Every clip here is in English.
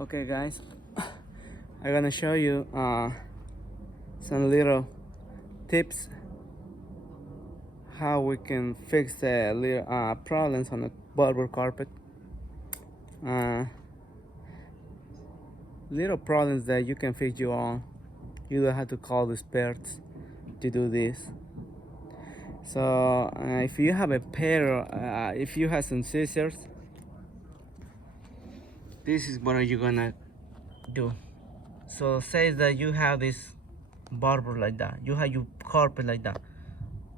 Okay guys, I'm gonna show you some little tips how we can fix the little problems on the barber carpet. uh, Little problems that you can fix your own. You don't have to call the experts to do this. So if you have a pair, if you have some scissors, this is what you're gonna do. So say that you have this barber like that, you have your carpet like that,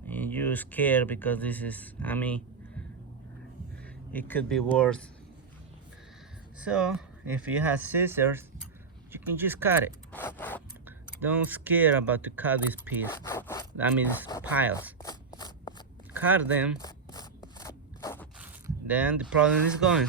and you're scared because this is, it could be worse. So if you have scissors, you can just cut it. Don't scare about to cut this piece, these piles. Cut them, then the problem is gone.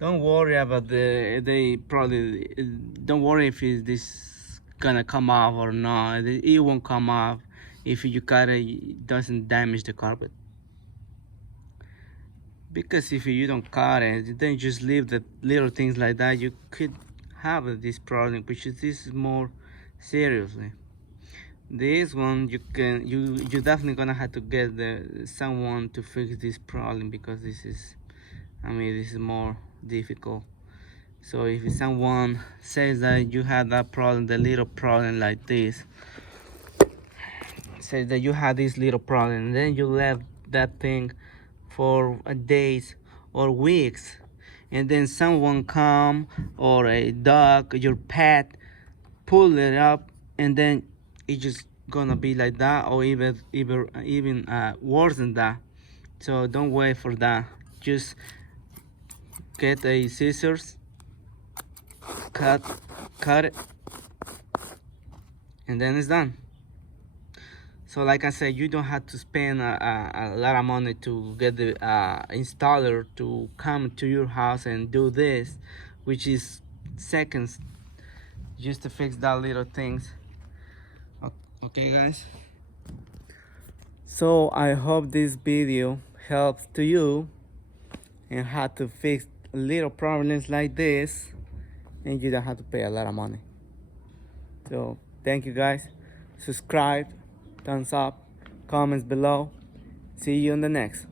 Don't worry about don't worry if this gonna come off or not. It won't come off if you cut it. It doesn't damage the carpet. Because if you don't cut it, then just leave the little things like that, you could have this problem, which is this is more seriously. This one you definitely gonna have to get someone to fix this problem, because this is this is more difficult. So if someone says that you have that problem, the little problem like this, says that you have this little problem, and then you left that thing for days or weeks, and then someone come, or a dog, your pet, pull it up, and then it's just gonna be like that, or even worse than that. So don't wait for that. Just get a scissors, cut it, and then it's done. So like I said, you don't have to spend a lot of money to get the installer to come to your house and do this, which is seconds, just to fix that little things. Okay guys, so I hope this video helps to you and how to fix little problems like this, and you don't have to pay a lot of money. So thank you guys. Subscribe, thumbs up, comments below. See you in the next.